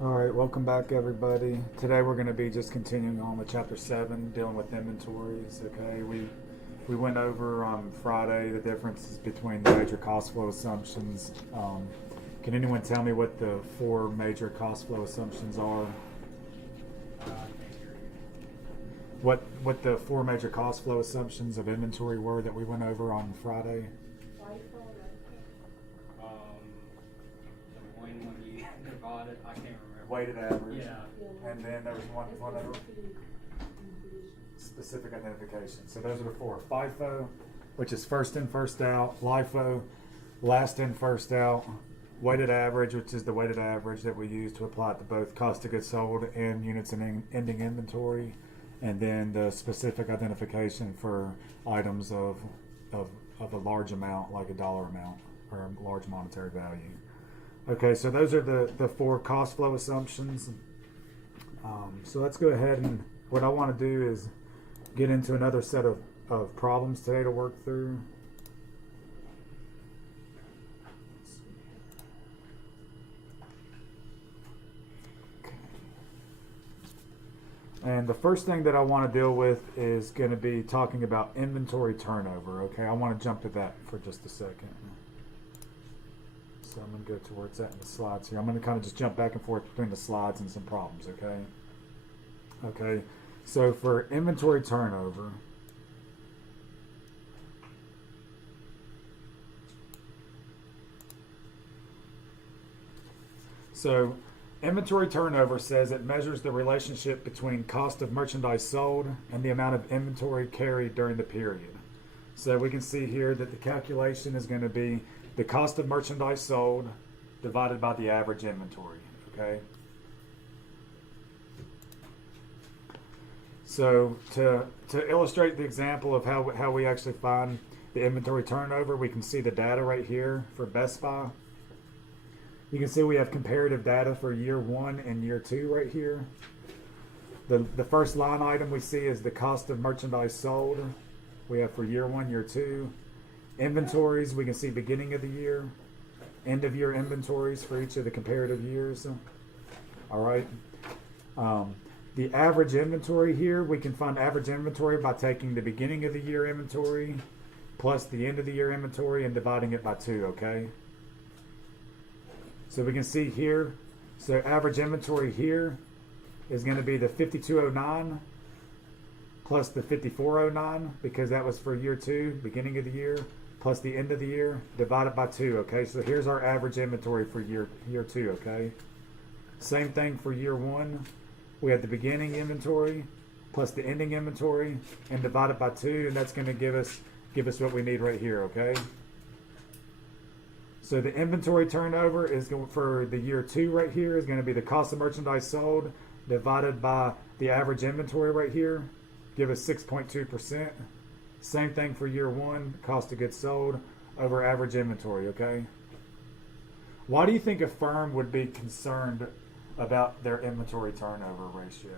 All right, welcome back, everybody. Today we're going to be just continuing on with Chapter 7, dealing with inventories. Okay, we went over on Friday the differences between the major cost flow assumptions. Can anyone tell me what the four major cost flow assumptions are? What the four major cost flow assumptions of inventory were that we went over on Friday? Um, the one when you divide it, I can't remember. Weighted average. Yeah. And then there was one other specific identification. So those are the four. FIFO, which is first in, first out. LIFO, last in, first out. Weighted average, which is the weighted average that we use to apply it to both cost of goods sold and units in ending inventory. And then the specific identification for items of a large amount, like a dollar amount or a large monetary value. Okay, so those are the four cost flow assumptions. So let's go ahead, and what I want to do is get into another set of problems today to work through. And the first thing that I want to deal with is going to be talking about inventory turnover. Okay, I want to jump to that for just a second. So I'm going to go to where it's at in the slides here. I'm going to kind of just jump back and forth between the slides and some problems, okay? Okay, so for inventory turnover, so inventory turnover says it measures the relationship between cost of merchandise sold and the amount of inventory carried during the period. So we can see here that the calculation is going to be the cost of merchandise sold divided by the average inventory, okay? So to illustrate the example of how we actually find the inventory turnover, we can see the data right here for Best Buy. You can see we have comparative data for year one and year two right here. The first line item we see is the cost of merchandise sold. We have for year one, year two. Inventories, we can see beginning of the year, end of year inventories for each of the comparative years. All right. The average inventory here, we can find average inventory by taking the beginning of the year inventory plus the end of the year inventory and dividing it by 2, okay? So we can see here, so average inventory here is going to be the 5209 plus the 5409 because that was for year 2, beginning of the year, plus the end of the year, divided by 2, okay? So here's our average inventory for year 2, okay? Same thing for year 1. We have the beginning inventory plus the ending inventory and divided by 2, and that's going to give us what we need right here, okay? So the inventory turnover is going for the year 2 right here is going to be the cost of merchandise sold divided by the average inventory right here, give us 6.2%. Same thing for year 1, cost of goods sold over average inventory, okay? Why do you think a firm would be concerned about their inventory turnover ratio?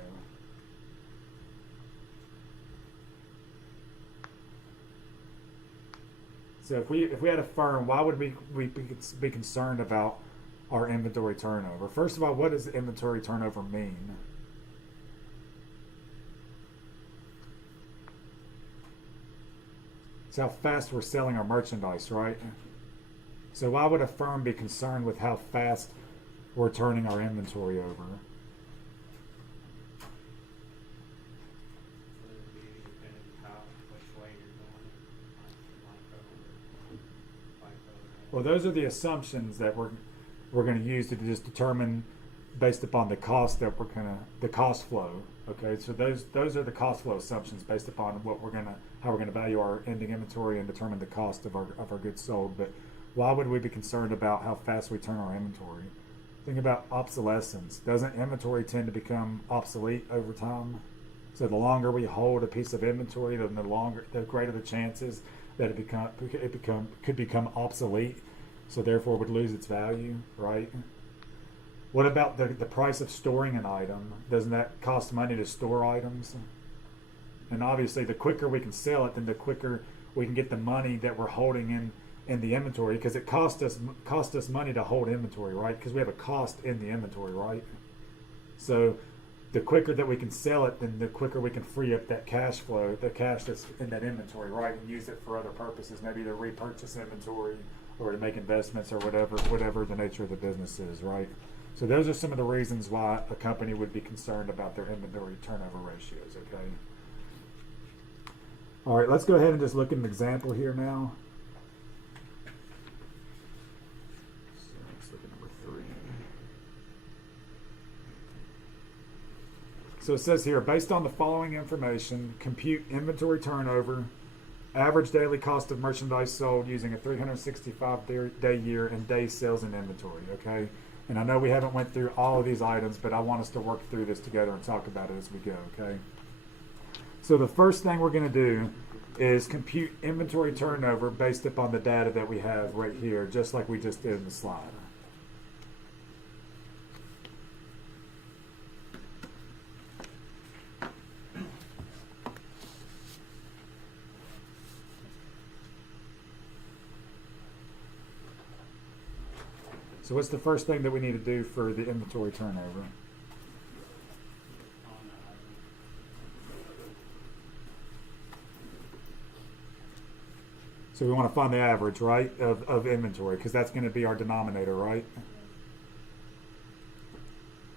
So if we had a firm, why would we be concerned about our inventory turnover? First of all, what does inventory turnover mean? It's how fast we're selling our merchandise, right? So why would a firm be concerned with how fast we're turning our inventory over? Well, those are the assumptions that we're going to use to just determine based upon the cost that the cost flow. Okay, so those are the cost flow assumptions based upon how we're gonna value our ending inventory and determine the cost of our goods sold. But why would we be concerned about how fast we turn our inventory? Think about obsolescence. Doesn't inventory tend to become obsolete over time? So the longer we hold a piece of inventory, the greater the chances that it could become obsolete. So therefore, would lose its value, right? What about the price of storing an item? Doesn't that cost money to store items? And obviously, the quicker we can sell it, then the quicker we can get the money that we're holding in the inventory, because it cost us money to hold inventory, right? Because we have a cost in the inventory, right? So the quicker that we can sell it, then the quicker we can free up that cash flow, the cash that's in that inventory, right, and use it for other purposes, maybe to repurchase inventory or to make investments or whatever the nature of the business is, right? So those are some of the reasons why a company would be concerned about their inventory turnover ratios, okay? All right, let's go ahead and just look at an example here now. So let's look at number 3. So it says here, based on the following information, compute inventory turnover, average daily cost of merchandise sold using a 365-day year and days sales in inventory, okay? And I know we haven't went through all of these items, but I want us to work through this together and talk about it as we go, okay? So the first thing we're going to do is compute inventory turnover based upon the data that we have right here, just like we just did in the slide. So what's the first thing that we need to do for the inventory turnover? On So we want to find the average, right, of inventory, because that's going to be our denominator, right?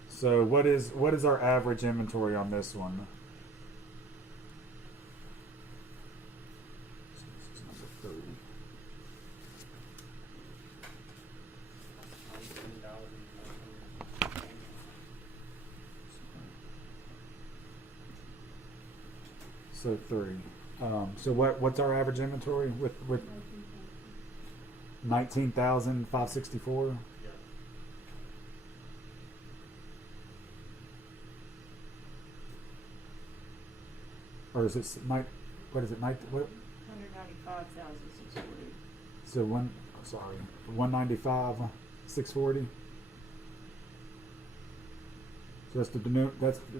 So what is our average inventory on this one? So this is number 30. 19,000. So 3. So what's our average inventory with 19,564? Yeah. Or is it what is it? What? 195,640. So 195, 640. So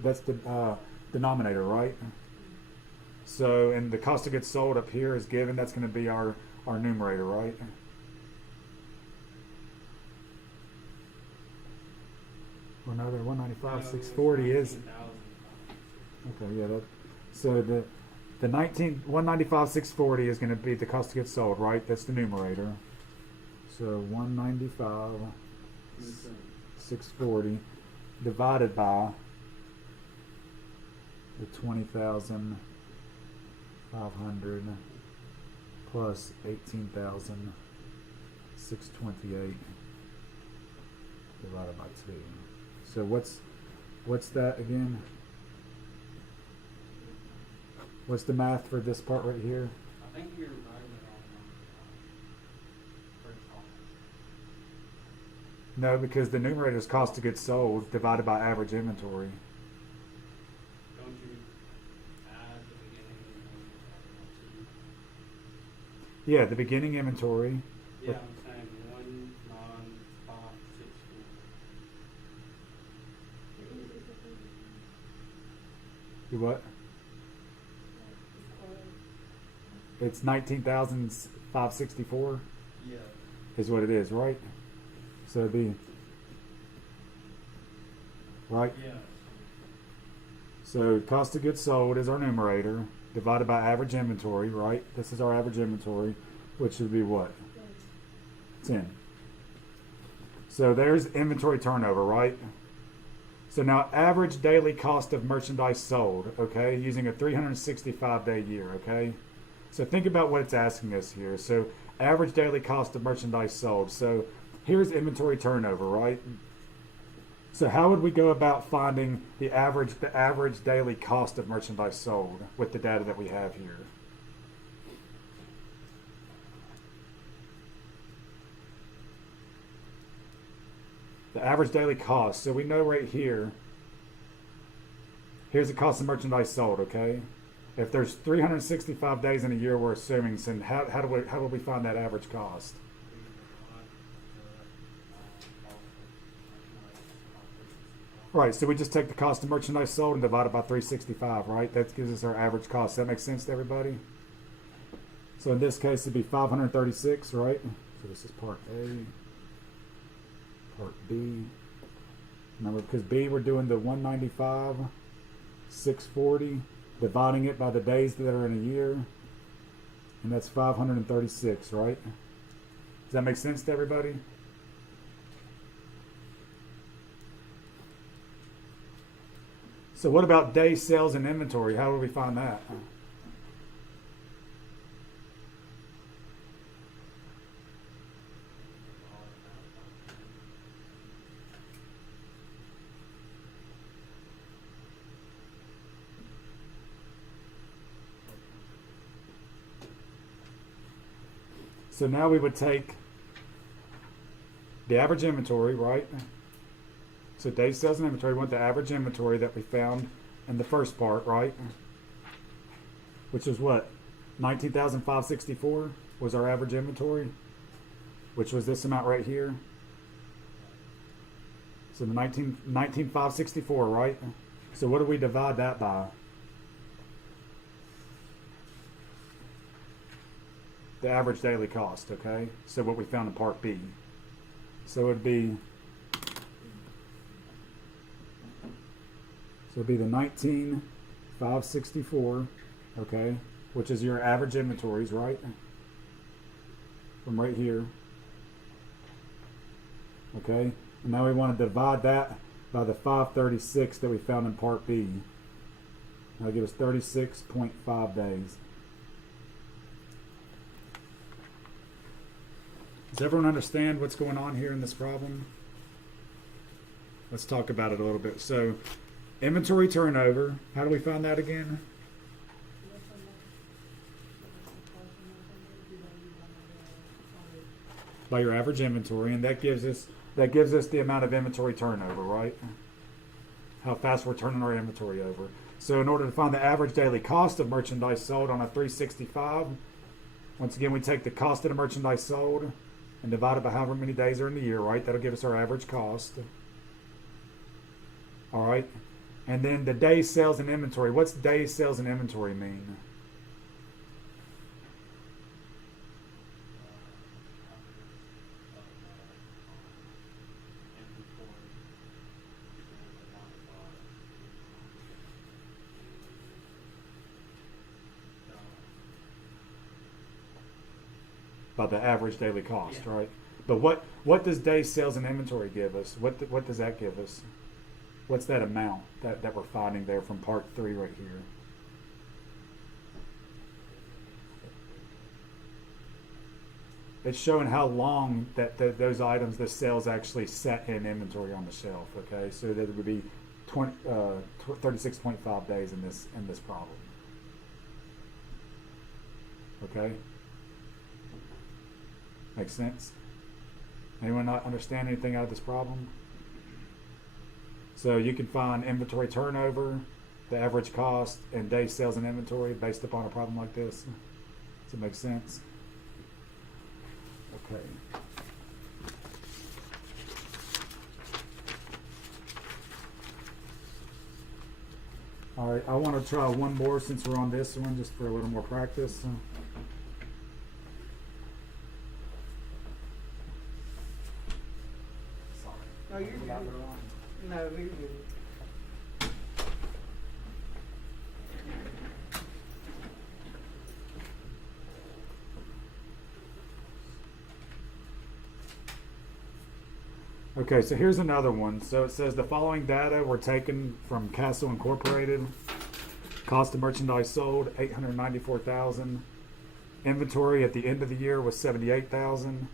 that's the denominator, right? So, and the cost of goods sold up here is given. That's going to be our numerator, right? Well, no, the 195, 640 is. 19,000. Okay, yeah. So the 195, 640 is going to be the cost of goods sold, right? That's the numerator. So 195, 640 divided by the 20,500 plus 18,628 divided by 2. So what's that again? What's the math for this part right here? I think you're right on first column. No, because the numerator is cost of goods sold divided by average inventory. Don't you add the beginning and then Yeah, the beginning inventory. yeah, I'm saying 19564. You what? It's 19,564 Yeah. is what it is, right? So right? Yeah. So cost of goods sold is our numerator divided by average inventory, right? This is our average inventory, which would be what? 10. So there's inventory turnover, right? So now average daily cost of merchandise sold, okay, using a 365-day year, okay? So think about what it's asking us here. So average daily cost of merchandise sold. So here's inventory turnover, right? So how would we go about finding the average daily cost of merchandise sold with the data that we have here? The average daily cost. So we know right here, here's the cost of merchandise sold, okay? If there's 365 days in a year, we're assuming, so how do we find that average cost? Right, so we just take the cost of merchandise sold and divide it by 365, right? That gives us our average cost. Does that make sense to everybody? So in this case, it'd be 536, right? So this is part A, part B, Remember, because B, we're doing the 195, 640, dividing it by the days that are in a year, and that's 536, right? Does that make sense to everybody? So what about day sales and inventory? How do we find that? So now we would take the average inventory, right? So day sales and inventory, we want the average inventory that we found in the first part, right? Which is what? 19,564 was our average inventory, which was this amount right here. So the 19,564, right? So what do we divide that by? The average daily cost, okay? So what we found in part B. So it'd be the 19,564, okay, which is your average inventories, right? From right here. Okay, and now we want to divide that by the 536 that we found in part B. That'll give us 36.5 days. Does everyone understand what's going on here in this problem? Let's talk about it a little bit. So, inventory turnover, how do we find that again? By your average inventory, and that gives us the amount of inventory turnover, right? How fast we're turning our inventory over. So in order to find the average daily cost of merchandise sold on a 365, once again we take the cost of the merchandise sold and divide it by however many days are in the year, right? That'll give us our average cost. All right. And then the day sales and inventory. What's day sales and inventory mean? By the average daily cost, Yeah. right? But what does day sales and inventory give us? What does that give us? What's that amount that we're finding there from part 3 right here? It's showing how long that those items, the sales actually set in inventory on the shelf. Okay, so that it would be 36.5 days in this problem. Okay, makes sense. Anyone not understand anything out of this problem? So you can find inventory turnover, the average cost, and day sales and inventory based upon a problem like this. Does it make sense? Okay. All right, I want to try one more since we're on this one, just for a little more practice. Sorry. No, you're good. No, you're good. Okay, so here's another one. So it says the following data were taken from Castle Incorporated. Cost of merchandise sold, $894,000. Inventory at the end of the year was $78,000.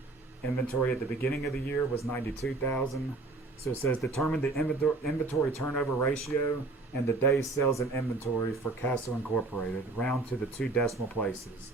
Inventory at the beginning of the year was $92,000. So it says determine the inventory turnover ratio and the days sales and inventory for Castle Incorporated. Round to the 2 decimal places.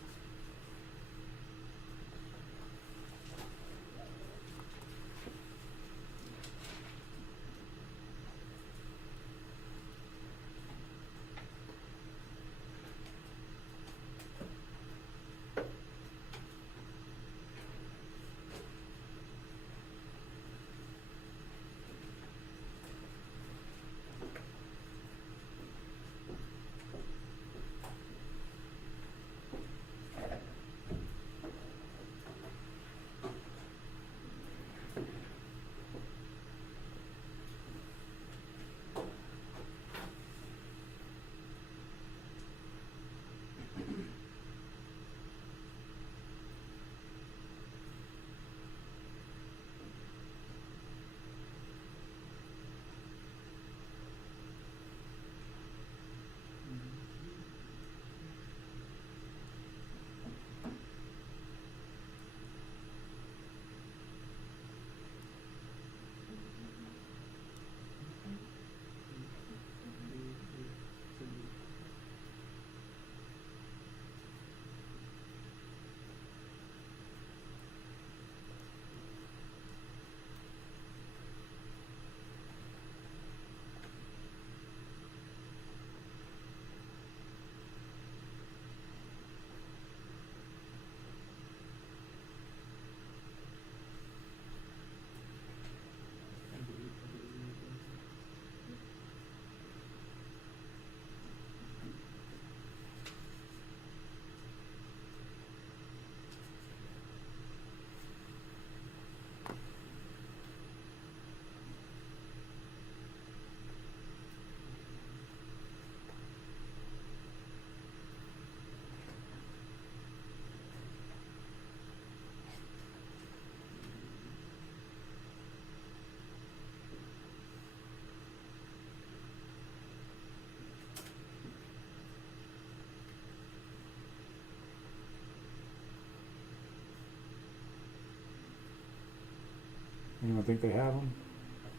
Anyone think they have them?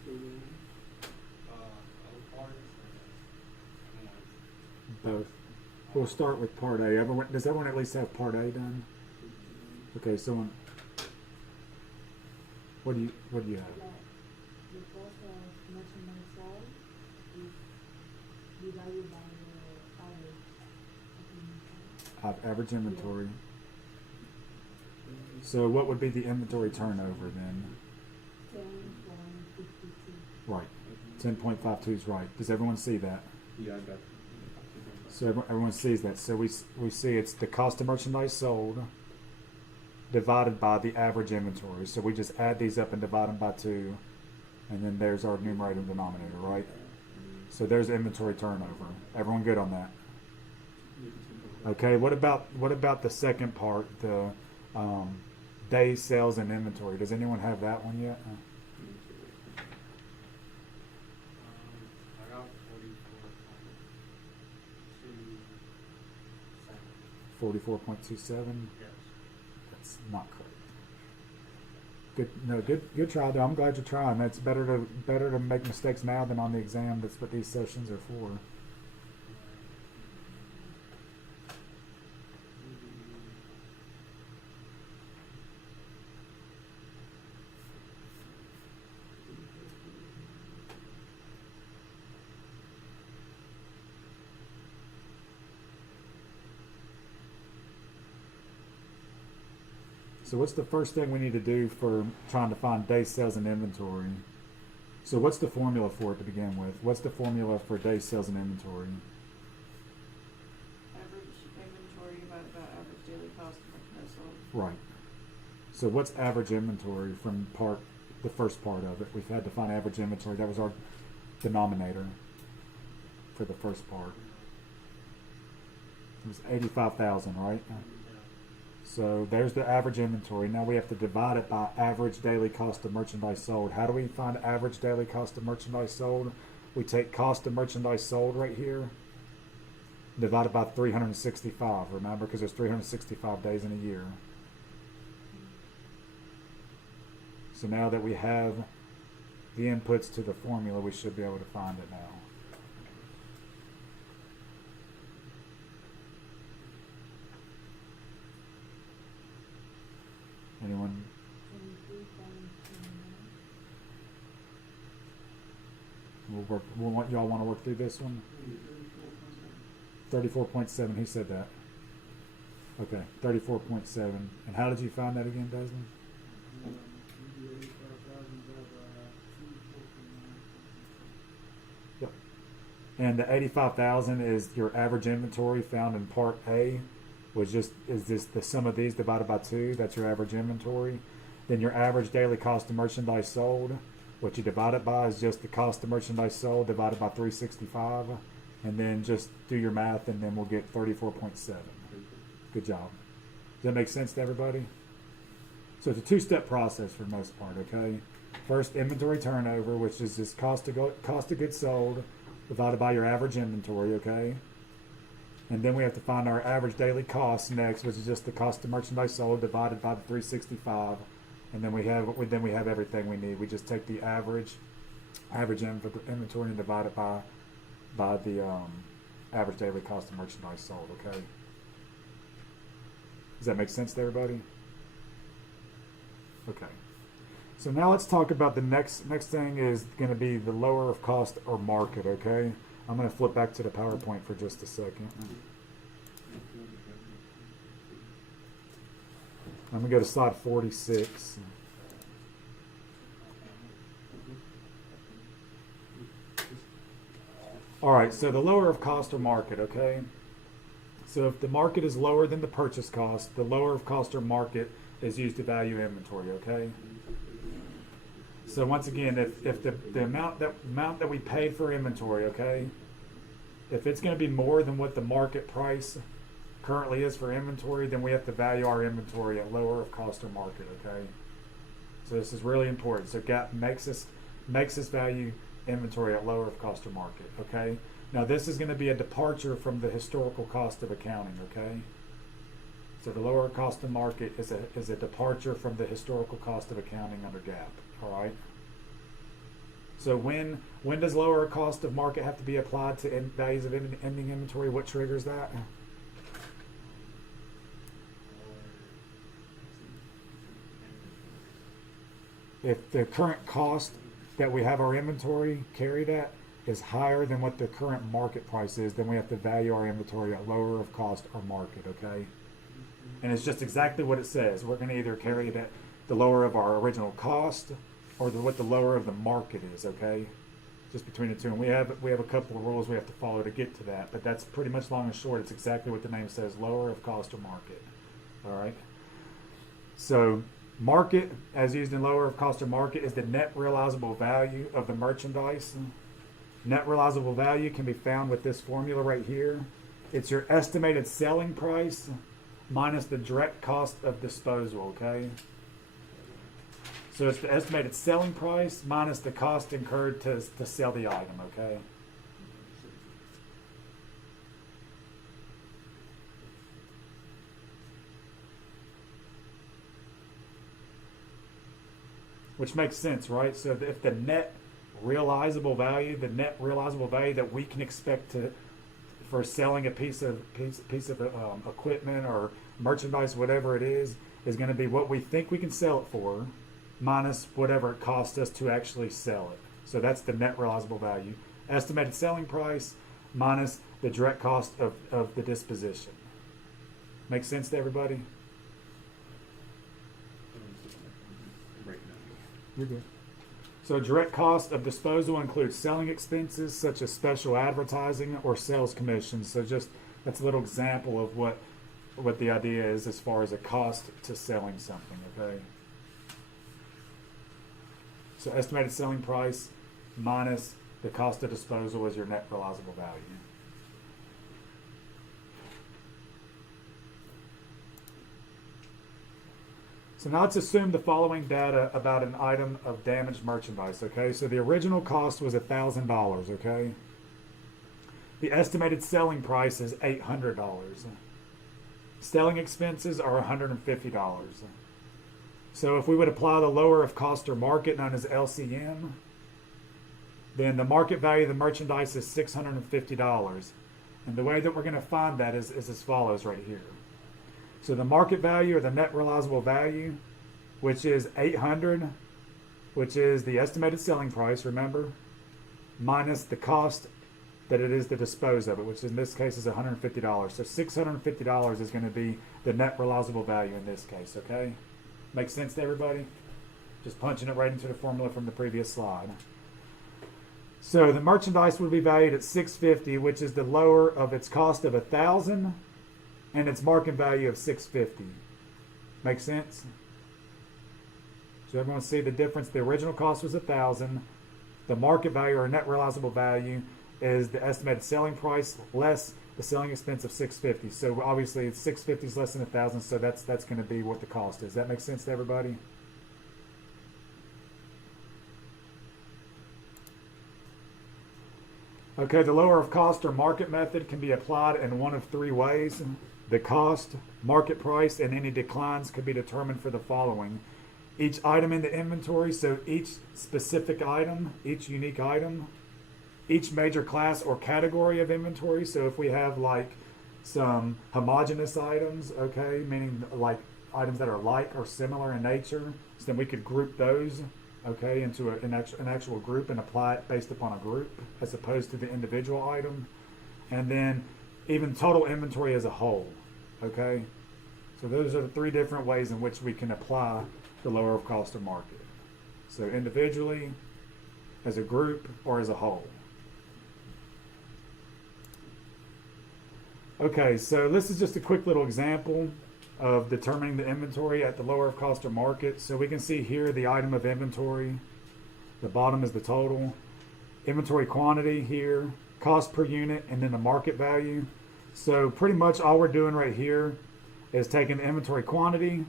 Both parts or Both. We'll start with part A. Does everyone at least have part A done? Okay, someone. What do you have? The cost of merchandise sold is divided by the average of inventory. Average inventory. So what would be the inventory turnover then? 10.52. Right. 10.52 is right. Does everyone see that? Yeah, I got it. So everyone sees that. So we see it's the cost of merchandise sold divided by the average inventory. So we just add these up and divide them by 2, and then there's our numerator and denominator, right? So there's inventory turnover. Everyone good on that? Okay. What about the second part, the days sales and inventory? Does anyone have that one yet? I got 44.27. 44.27. Yes. That's not correct. Good, no, good try though. I'm glad you're trying. That's better to make mistakes now than on the exam. That's what these sessions are for. So what's the first thing we need to do for trying to find day sales and inventory? So what's the formula for it to begin with? What's the formula for day sales and inventory? Average inventory divided by average daily cost of merchandise sold. Right. So what's average inventory from the first part of it? We've had to find average inventory. That was our denominator for the first part. It was 85,000, right? So there's the average inventory. Now we have to divide it by average daily cost of merchandise sold. How do we find average daily cost of merchandise sold? We take cost of merchandise sold right here, divided by 365, remember, because there's 365 days in a year. So now that we have the inputs to the formula, we should be able to find it now. Anyone? 23.29. Y'all want to work through this one? 34.7. Who said that? Okay, 34.7. And how did you find that again, Desmond? Yep. And the 85,000 is your average inventory found in part A. Is this the sum of these divided by 2? That's your average inventory. Then your average daily cost of merchandise sold, what you divide it by is just the cost of merchandise sold divided by 365, and then just do your math, and then we'll get 34.7. Good job. Does that make sense to everybody? So it's a 2-step process for the most part. Okay. First, inventory turnover, which is just cost of goods sold divided by your average inventory. Okay. And then we have to find our average daily cost next, which is just the cost of merchandise sold divided by the 365, and then we have everything we need. We just take the average inventory and divide it by the average daily cost of merchandise sold. Okay. Does that make sense to everybody? Okay. So now let's talk about the next thing is going to be the lower of cost or market. Okay. I'm going to flip back to the PowerPoint for just a second. I'm going to go to slide 46. All right, so the lower of cost or market, okay? So if the market is lower than the purchase cost, the lower of cost or market is used to value inventory, okay? So once again, if the amount that we paid for inventory, okay, if it's going to be more than what the market price currently is for inventory, then we have to value our inventory at lower of cost or market, okay? So this is really important. So GAAP makes us value inventory at lower of cost or market, okay? Now this is going to be a departure from the historical cost of accounting, okay? So the lower cost of market is a departure from the historical cost of accounting under GAAP, all right? So when does lower cost of market have to be applied to values of ending inventory? What triggers that? If the current cost that we have our inventory carried at is higher than what the current market price is, then we have to value our inventory at lower of cost or market, okay? And it's just exactly what it says. We're going to either carry it at the lower of our original cost or what the lower of the market is, okay? Just between the two. And we have a couple of rules we have to follow to get to that, but that's pretty much long and short. It's exactly what the name says, lower of cost or market, all right? So market, as used in lower of cost or market, is the net realizable value of the merchandise. Net realizable value can be found with this formula right here. It's your estimated selling price minus the direct cost of disposal, okay? So it's the estimated selling price minus the cost incurred to sell the item, okay? Which makes sense, right? So if the net realizable value that we can expect for selling a piece of equipment or merchandise, whatever it is going to be what we think we can sell it for, minus whatever it costs us to actually sell it. So that's the net realizable value. Estimated selling price minus the direct cost of the disposition. Make sense to everybody? You're good. So direct cost of disposal includes selling expenses such as special advertising or sales commissions. So just that's a little example of what the idea is as far as a cost to selling something, okay? So estimated selling price minus the cost of disposal is your net realizable value. So now let's assume the following data about an item of damaged merchandise, okay? So the original cost was $1,000, okay? The estimated selling price is $800. Selling expenses are $150. So if we would apply the lower of cost or market, known as LCM, then the market value of the merchandise is $650. And the way that we're going to find that is as follows right here. So the market value or the net realizable value, which is $800, which is the estimated selling price, remember, minus the cost that it is to dispose of it, which in this case is $150. So $650 is going to be the net realizable value in this case, okay? Make sense to everybody? Just punching it right into the formula from the previous slide. So the merchandise would be valued at $650, which is the lower of its cost of $1,000 and its market value of $650. Make sense? So everyone see the difference? The original cost was $1,000. The market value or net realizable value is the estimated selling price less the selling expense of $650. So obviously it's $650 is less than $1,000, so that's going to be what the cost is. That makes sense to everybody? Okay, the lower of cost or market method can be applied in one of three ways. The cost, market price, and any declines could be determined for the following. Each item in the inventory, so each specific item, each unique item, each major class or category of inventory. So if we have like some homogeneous items, okay, meaning like items that are like or similar in nature, so then we could group those, okay, into an actual group and apply it based upon a group as opposed to the individual item. And then even total inventory as a whole, okay? So those are the three different ways in which we can apply the lower of cost or market. So individually, as a group, or as a whole. Okay, so this is just a quick little example of determining the inventory at the lower of cost or market. So we can see here the item of inventory. The bottom is the total. Inventory quantity here, cost per unit, and then the market value. So pretty much all we're doing right here is taking the inventory quantity,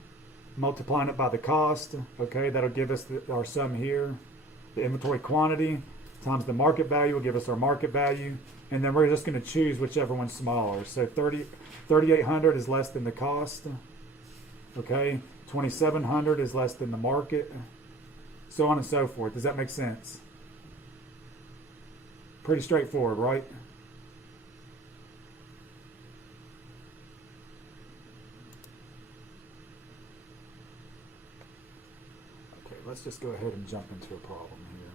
multiplying it by the cost. Okay, that'll give us our sum here. The inventory quantity times the market value will give us our market value. And then we're just going to choose whichever one's smaller. So 3,800 is less than the cost. Okay, 2,700 is less than the market. So on and so forth. Does that make sense? Pretty straightforward, right? Okay, let's just go ahead and jump into a problem here.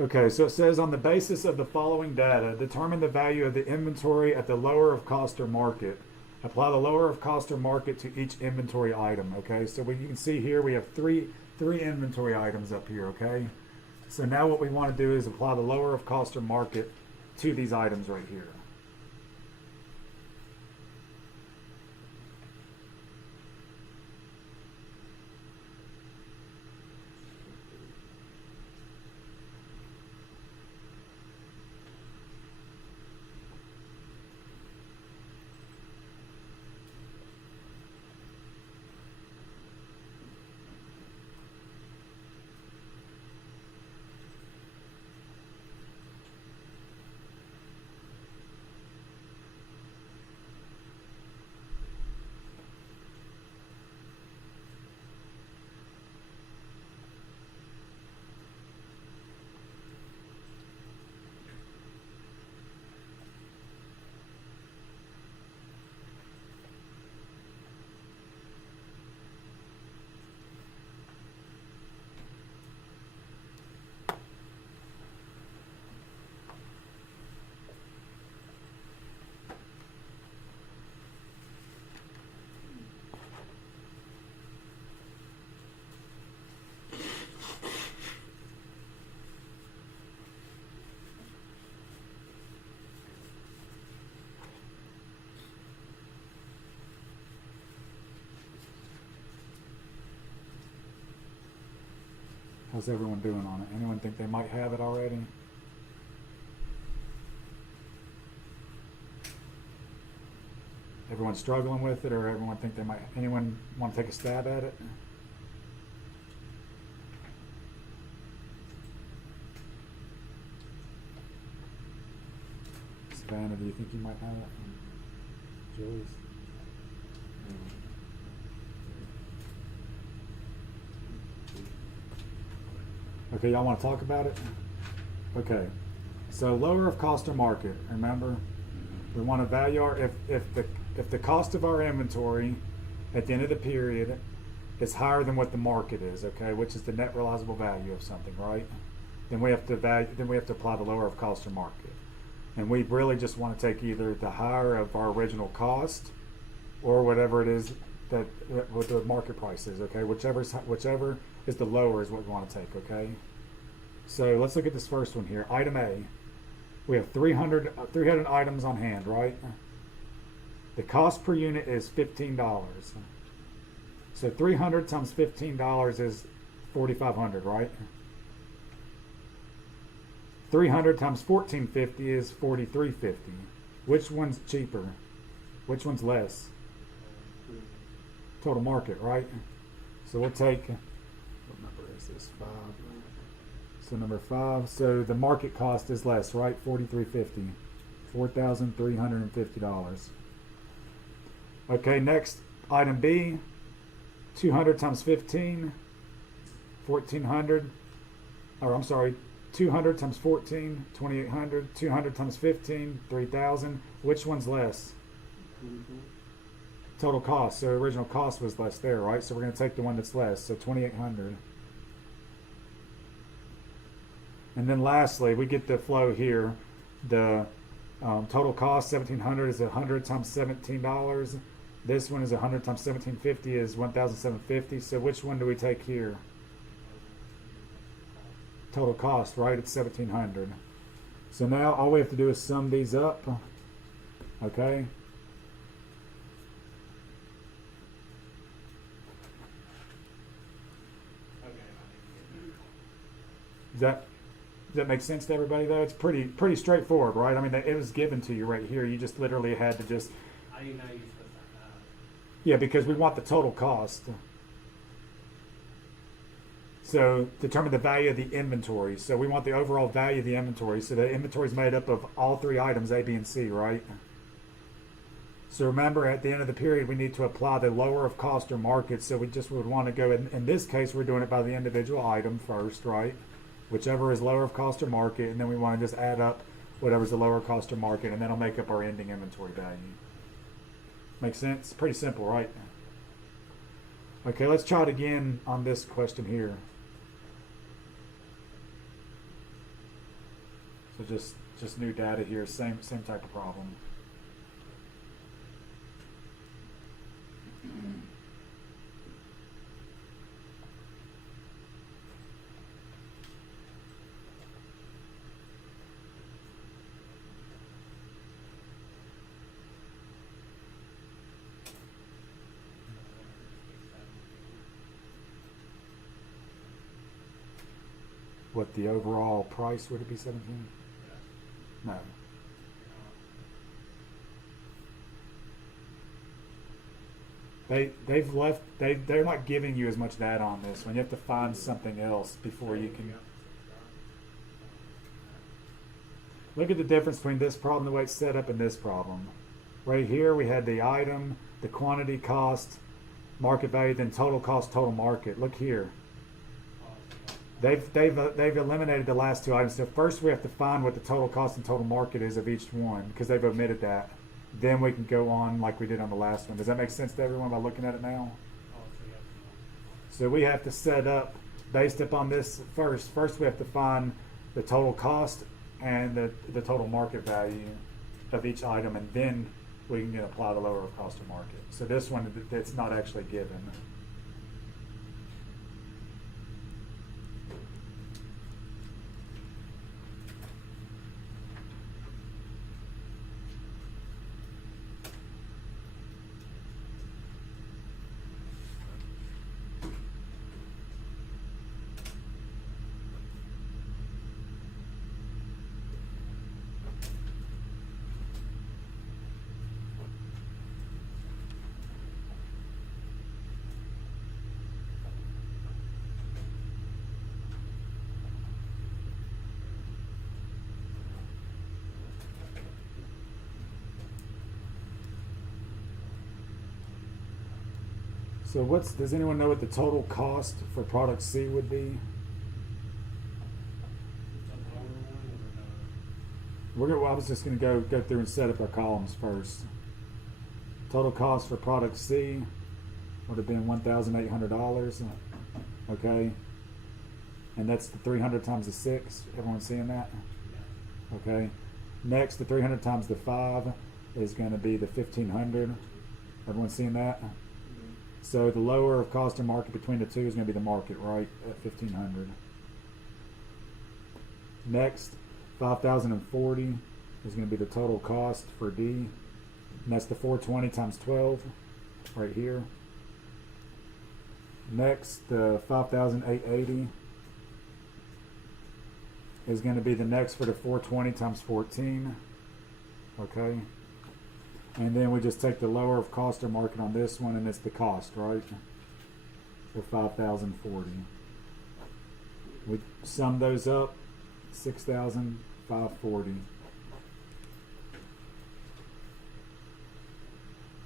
Okay, so it says on the basis of the following data, determine the value of the inventory at the lower of cost or market. Apply the lower of cost or market to each inventory item. Okay, so you can see here we have three inventory items up here. Okay, so now what we want to do is apply the lower of cost or market to these items right here. How's everyone doing on it? Anyone think they might have it already? Everyone struggling with it, or everyone think they might? Anyone want to take a stab at it? Savannah, do you think you might have it? Jules? Okay, y'all want to talk about it? Okay, so lower of cost or market. Remember, we want to value our if the cost of our inventory at the end of the period is higher than what the market is, okay, which is the net realizable value of something, right? Then we have to apply the lower of cost or market, and we really just want to take either the higher of our original cost or whatever it is that what the market price is, okay? Whichever is the lower is what we want to take, okay? So let's look at this first one here. Item A. We have 300 items on hand, right? The cost per unit is $15. So 300 times $15 is $4,500, right? 300 times $14.50 is $43.50. Which one's cheaper? Which one's less? Total market, right? So we'll take, what number is this? 5. So number 5. So the market cost is less, right? $43.50. $4,350. Okay, next item B. 200 times 15, 1,400. Or I'm sorry, 200 times 14, 2,800. 200 times 15, 3,000. Which one's less? Total cost. So original cost was less there, right? So we're going to take the one that's less. So 2,800. And then lastly, we get the flow here. The total cost 1,700 is 100 times $17. This one is 100 times 1,750 is 1,750. So which one do we take here? Total cost, right? It's 1,700. So now all we have to do is sum these up. Okay. Does that make sense to everybody though? It's pretty straightforward, right? I mean, it was given to you right here. You just literally had to just. I didn't know you were supposed to. Yeah, because we want the total cost. So determine the value of the inventory. So we want the overall value of the inventory. So the inventory is made up of all 3 items, A, B, and C, right? So remember, at the end of the period, we need to apply the lower of cost or market. So we just would want to go, in this case, we're doing it by the individual item first, right? Whichever is lower of cost or market, and then we want to just add up whatever's the lower cost or market, and then it'll make up our ending inventory value. Make sense? Pretty simple, right? Okay, let's try it again on this question here. So just new data here, same type of problem. What the overall price would it be 17? No. They're not giving you as much data on this one. You have to find something else before you can look at the difference between this problem, the way it's set up, and this problem. Right here we had the item, the quantity cost, market value, then total cost, total market. Look here. They've eliminated the last two items. So first we have to find what the total cost and total market is of each one, because they've omitted that. Then we can go on like we did on the last one. Does that make sense to everyone by looking at it now? So we have to set up based upon this first. First we have to find the total cost and the total market value of each item, and then we can apply the lower of cost of market. So this one, it's not actually given. So does anyone know what the total cost for product C would be? I was just going to go through and set up our columns first. Total cost for product C would have been $1,800. Okay. And that's the 300 times the 6. Everyone seeing that? Okay. Next, the 300 times the 5 is going to be the 1,500. Everyone seeing that? So the lower of cost and market between the two is going to be the market, right, at 1,500. Next, 5,040 is going to be the total cost for D. And that's the 420 times 12 right here. Next, the 5,880 is going to be the next for the 420 times 14. Okay. And then we just take the lower of cost or market on this one, and it's the cost, right? For 5,040. We sum those up, 6,540.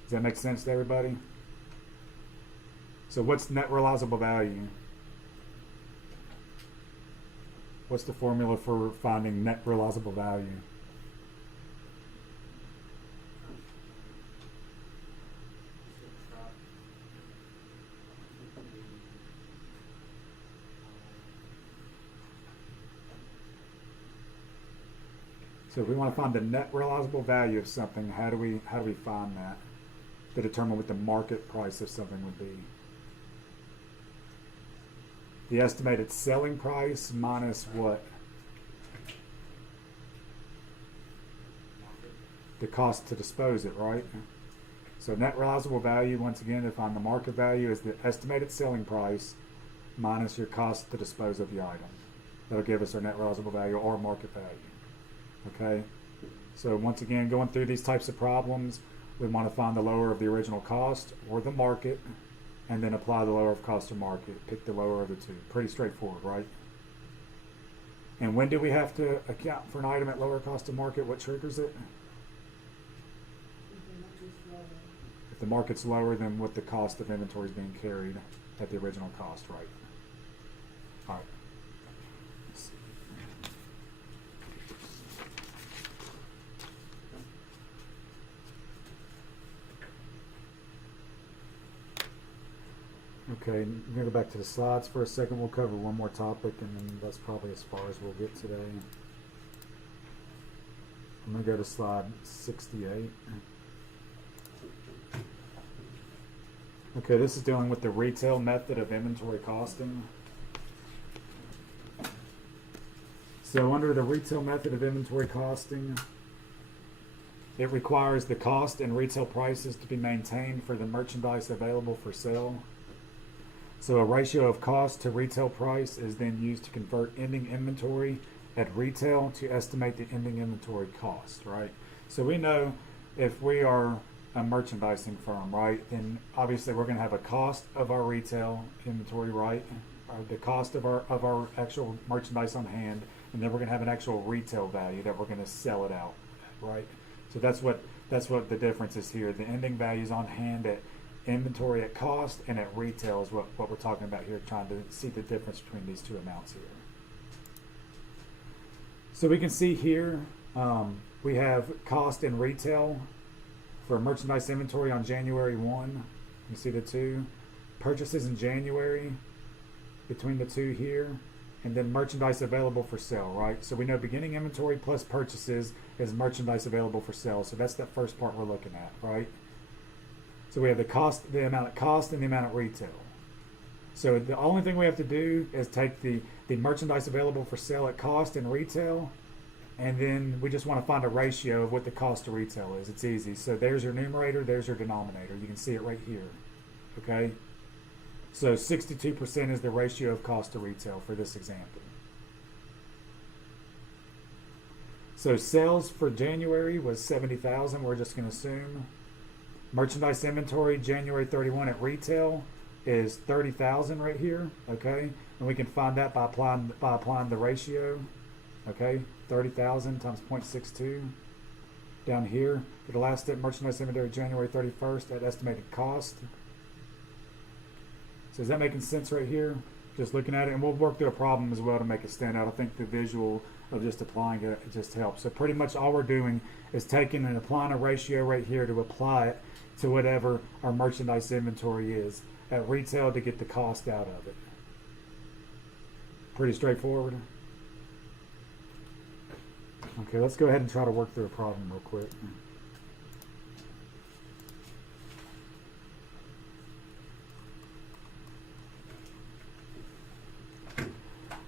Does that make sense to everybody? So what's net realizable value? What's the formula for finding net realizable value? So if we want to find the net realizable value of something, how do we find that to determine what the market price of something would be? The estimated selling price minus what? The cost to dispose it, right? So net realizable value, once again, to find the market value, is the estimated selling price minus your cost to dispose of the item. That'll give us our net realizable value or market value. Okay, so once again, going through these types of problems, we want to find the lower of the original cost or the market, and then apply the lower of cost or market. Pick the lower of the two. Pretty straightforward, right? And when do we have to account for an item at lower cost of market? What triggers it? Not just lower if the market's lower than what the cost of inventory is being carried at the original cost, right? All right. Okay, I'm gonna go back to the slides for a second. We'll cover one more topic, and then that's probably as far as we'll get today. I'm gonna go to slide 68. Okay, this is dealing with the retail method of inventory costing. So under the retail method of inventory costing, it requires the cost and retail prices to be maintained for the merchandise available for sale. So a ratio of cost to retail price is then used to convert ending inventory at retail to estimate the ending inventory cost, right? So we know if we are a merchandising firm, right, then obviously we're going to have a cost of our retail inventory, right? Or the cost of our actual merchandise on hand, and then we're going to have an actual retail value that we're going to sell it out, right? So that's what the difference is here. The ending values on hand at inventory at cost and at retail is what we're talking about here, trying to see the difference between these two amounts here. So we can see here we have cost and retail for merchandise inventory on January 1. You see the two. Purchases in January between the two here. And then merchandise available for sale, right? So we know beginning inventory plus purchases is merchandise available for sale. So that's that first part we're looking at, right? So we have the cost, the amount at cost, and the amount at retail. So the only thing we have to do is take the merchandise available for sale at cost and retail, and then we just want to find a ratio of what the cost to retail is. It's easy. So there's your numerator, there's your denominator. You can see it right here, okay? So 62% is the ratio of cost to retail for this example. So sales for January was 70,000, we're just going to assume. Merchandise inventory January 31 at retail is 30,000 right here, okay? And we can find that by applying the ratio, okay? 30,000 times 0.62. Down here, for the last step, merchandise inventory January 31st at estimated cost. So is that making sense right here? Just looking at it, and we'll work through a problem as well to make it stand out. I think the visual of just applying it just helps. So pretty much all we're doing is taking and applying a ratio right here to apply it to whatever our merchandise inventory is at retail to get the cost out of it. Pretty straightforward. Okay, let's go ahead and try to work through a problem real quick.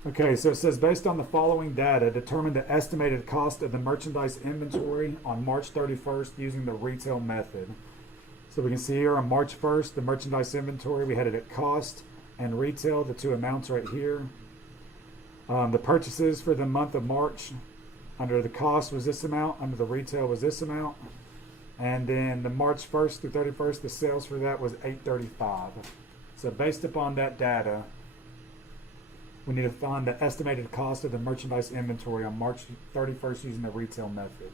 Okay, so it says based on the following data, determine the estimated cost of the merchandise inventory on March 31st using the retail method. So we can see here on March 1st, the merchandise inventory, we had it at cost and retail, the two amounts right here. The purchases for the month of March, under the cost was this amount, under the retail was this amount. And then the March 1st through 31st, the sales for that was $835. So based upon that data, we need to find the estimated cost of the merchandise inventory on March 31st using the retail method.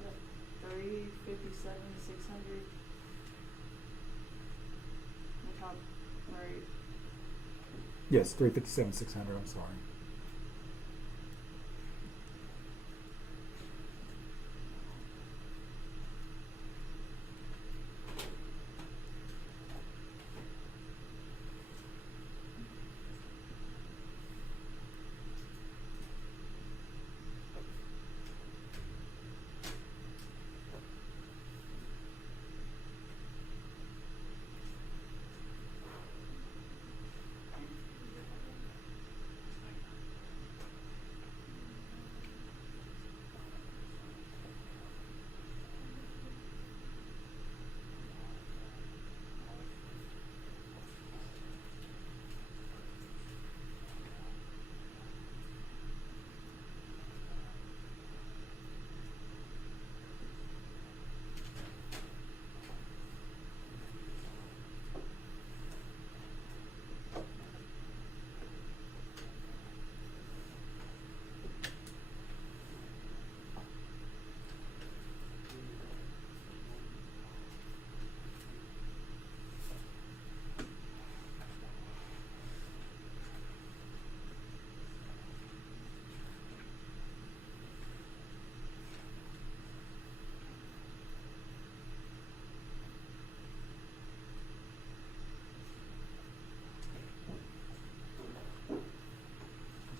Yep, 357,600. The top right. Yes, 357,600, I'm sorry.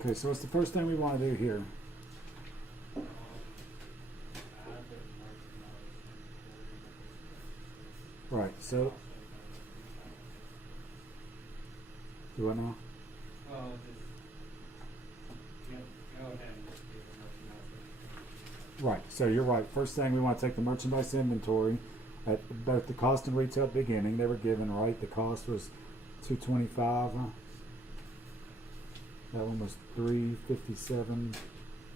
Okay, so what's the first thing we want to do here? Add the merchandise Right, so, do what now? well, just, go ahead and just do the merchandise. Right, so you're right. First thing, we want to take the merchandise inventory at both the cost and retail at the beginning. They were given, right? The cost was $225. That one was $357,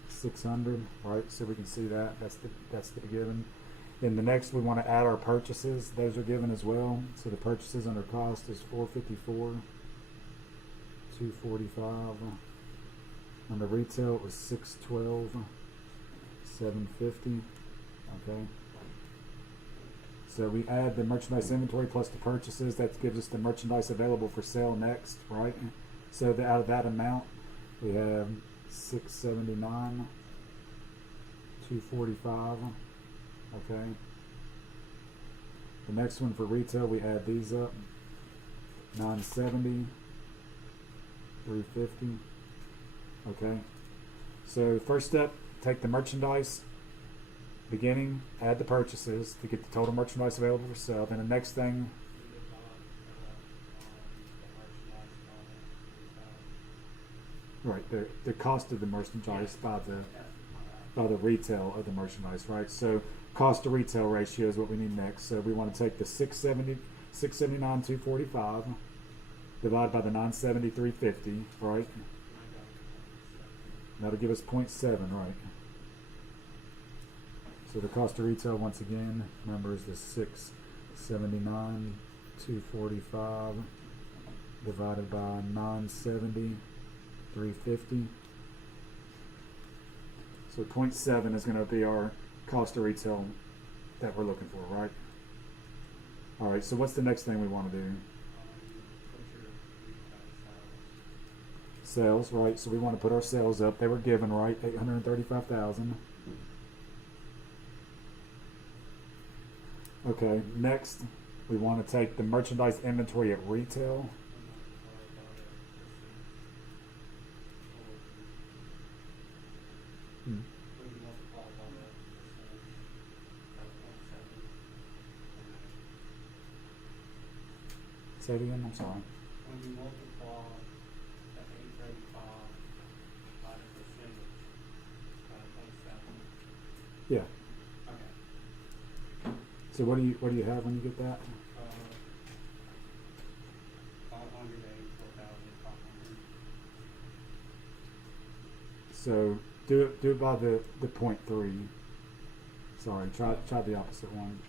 $600. Right, so we can see that. That's the given. Then the next, we want to add our purchases. Those are given as well. So the purchases under cost is $454, $245. Under retail, it was $612. $750. Okay. So we add the merchandise inventory plus the purchases. That gives us the merchandise available for sale next, right? So out of that amount, we have $679, $245. Okay. The next one for retail, we add these up. $970, $350. Okay. So first step, take the merchandise beginning, add the purchases to get the total merchandise available for sale. Then the next thing, right, the cost of the merchandise by the retail of the merchandise, right? So cost to retail ratio is what we need next. So we want to take the 679, 245 divided by the 970, 350, right? That'll give us 0.7, right? So the cost of retail, once again, remember, is the 679, 245 divided by 970, 350. So 0.7 is going to be our cost of retail that we're looking for, right? All right, so what's the next thing we want to do? Sales, right? So we want to put our sales up. They were given, right? 835,000. Okay, next we want to take the merchandise inventory at retail. Say it again, I'm sorry. When you multiply the 835 by the percentage, by 0.7. Yeah. Okay. So what do you have when you get that? 584,500. So do it by the 0.3. Sorry, try the opposite one.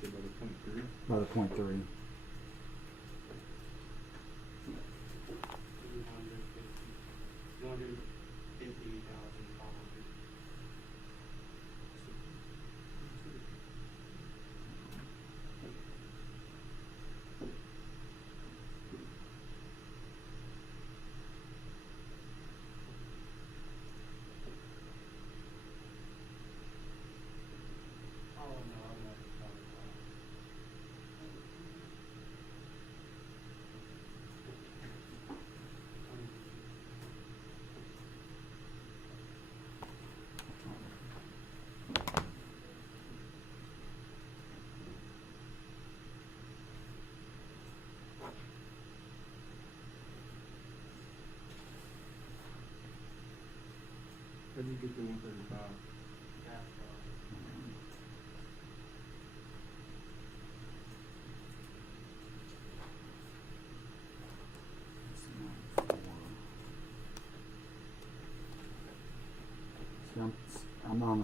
Say by the 0.3. By the 0.3. 250,500. Oh no, I'm not talking about. How do you get the 135? That's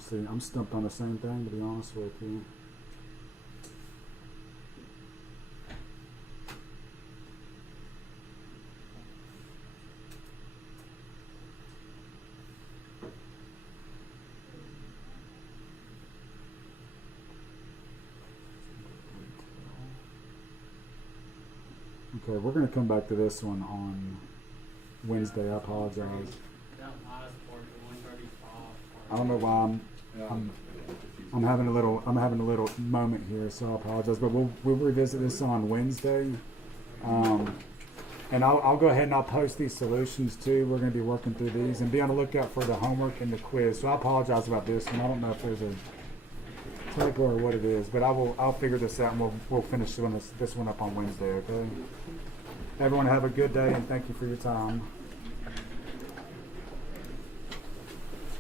See, I'm stumped on the same thing, to be honest with you. Okay, we're going to come back to this one on Wednesday. I apologize. that last part, the 135 part. I don't know why Yeah, I'm confused. I'm having a little moment here, so I apologize. But we'll revisit this on Wednesday. And I'll go ahead and I'll post these solutions too. We're going to be working through these and be on the lookout for the homework and the quiz. So I apologize about this one. I don't know if there's a typo or what it is, but I'll figure this out and we'll finish this one up on Wednesday. Okay. Everyone have a good day and thank you for your time.